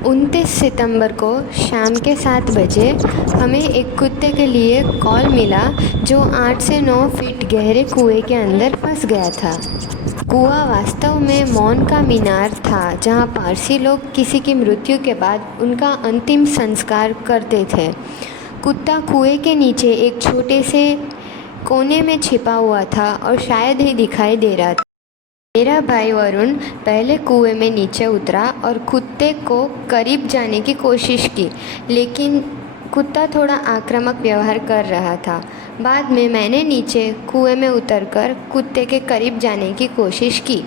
29 सितंबर को शाम के 7 बजे हमें एक कुत्ते के लिए कॉल मिला जो 8 से 9 फीट गहरे कुएं के अंदर फंस गया था। कुआं वास्तव में मौन का मीनार था जहां पारसी लोग किसी की मृत्यु के बाद उनका अंतिम संस्कार करते थे। कुत्ता कुएं के नीचे एक छोटे से कोने में छिपा हुआ था और शायद ही दिखाई दे रहा था। मेरा भाई वरुण पहले कुएं में नीचे उतरा और कुत्ते को करीब जाने की कोशिश की, लेकिन कुत्ता थोड़ा आक्रामक व्यवहार कर रहा था। बाद में मैंने नीचे कुएं में उतरकर कुत्ते के करीब जाने की कोशिश की।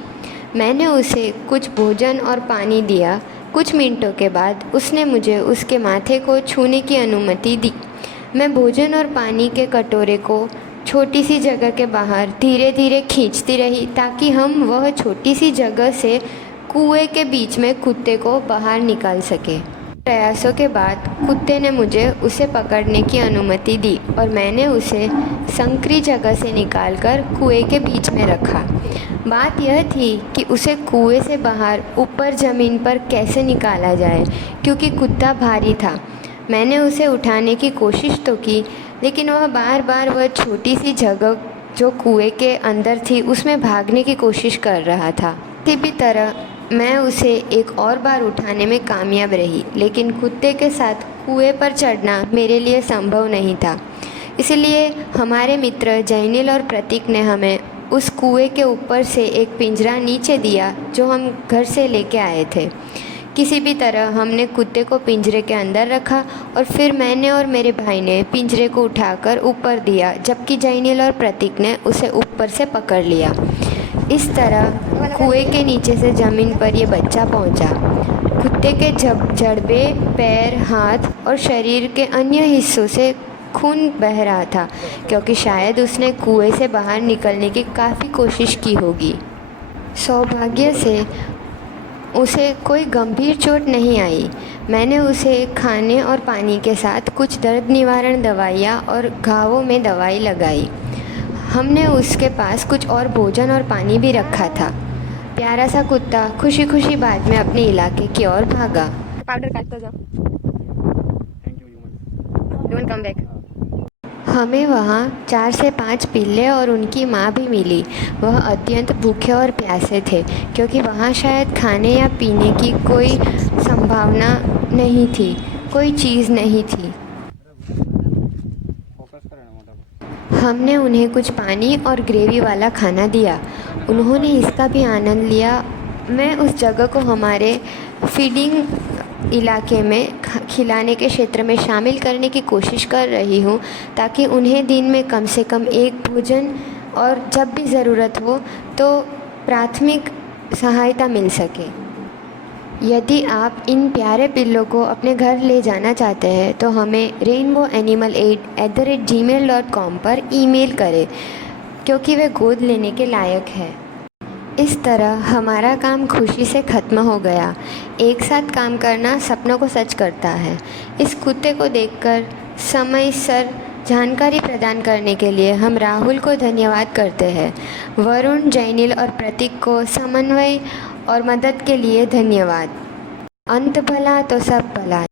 मैंने उसे कुछ भोजन और पानी दिया। कुछ मिनटों के बाद उसने मुझे उसके माथे को छूने की अनुमति दी। मैं भोजन और पानी के कटोरे को छोटी सी जगह के बाहर धीरे धीरे खींचती रही ताकि हम वह छोटी सी जगह से कुएं के बीच में कुत्ते को बाहर निकाल सके। प्रयासों के बाद कुत्ते ने मुझे उसे पकड़ने की अनुमति दी और मैंने उसे संकरी जगह से निकालकर कुएं के बीच में रखा। बात यह थी कि उसे कुएं से बाहर ऊपर ज़मीन पर कैसे निकाला जाए, क्योंकि कुत्ता भारी था। मैंने उसे उठाने की कोशिश तो की, लेकिन वह बार बार वह छोटी सी जगह जो कुएं के अंदर थी उसमें भागने की कोशिश कर रहा था। किसी भी तरह मैं उसे एक और बार उठाने में कामयाब रही, लेकिन कुत्ते के साथ कुएं पर चढ़ना मेरे लिए संभव नहीं था। इसलिए हमारे मित्र जैनिल और प्रतीक ने हमें उस कुएं के ऊपर से एक पिंजरा नीचे दिया जो हम घर से लेके आए थे। किसी भी तरह हमने कुत्ते को पिंजरे के अंदर रखा और फिर मैंने और मेरे भाई ने पिंजरे को उठाकर ऊपर दिया, जबकि जैनिल और प्रतीक ने उसे ऊपर से पकड़ लिया। इस तरह कुएं के नीचे से ज़मीन पर यह बच्चा पहुंचा। कुत्ते के जड़बे, पैर, हाथ और शरीर के अन्य हिस्सों से खून बह रहा था, क्योंकि शायद उसने कुएं से बाहर निकलने की काफ़ी कोशिश की होगी। सौभाग्य से उसे कोई गंभीर चोट नहीं आई। मैंने उसे खाने और पानी के साथ कुछ दर्द निवारण दवाइयाँ और घावों में दवाई लगाई। हमने उसके पास कुछ और भोजन और पानी भी रखा था। प्यारा सा कुत्ता खुशी खुशी बाद में अपने इलाके की ओर भागा। पाउडर काटता जाओ। You will come back. हमें वहाँ 4 से 5 पिल्ले और उनकी माँ भी मिली। वह अत्यंत भूखे और प्यासे थे, क्योंकि वहाँ शायद खाने या पीने की कोई संभावना नहीं थी, कोई चीज़ नहीं थी। हमने उन्हें कुछ पानी और ग्रेवी वाला खाना दिया। उन्होंने इसका भी आनंद लिया। मैं उस जगह को हमारे फीडिंग इलाके में खिलाने के क्षेत्र में शामिल करने की कोशिश कर रही हूँ, ताकि उन्हें दिन में कम से कम एक भोजन और जब भी ज़रूरत हो तो प्राथमिक सहायता मिल सके। यदि आप इन प्यारे पिल्लों को अपने घर ले जाना चाहते हैं तो हमें rainbowanimal8@gmail.com पर ईमेल करें, क्योंकि वे गोद लेने के लायक है। इस तरह हमारा काम खुशी से ख़त्म हो गया। एक साथ काम करना सपनों को सच करता है। इस कुत्ते को देखकर समयसर जानकारी प्रदान करने के लिए हम राहुल को धन्यवाद करते हैं। वरुण, जैनिल और प्रतीक को समन्वय और मदद के लिए धन्यवाद। अंत भला तो सब भला।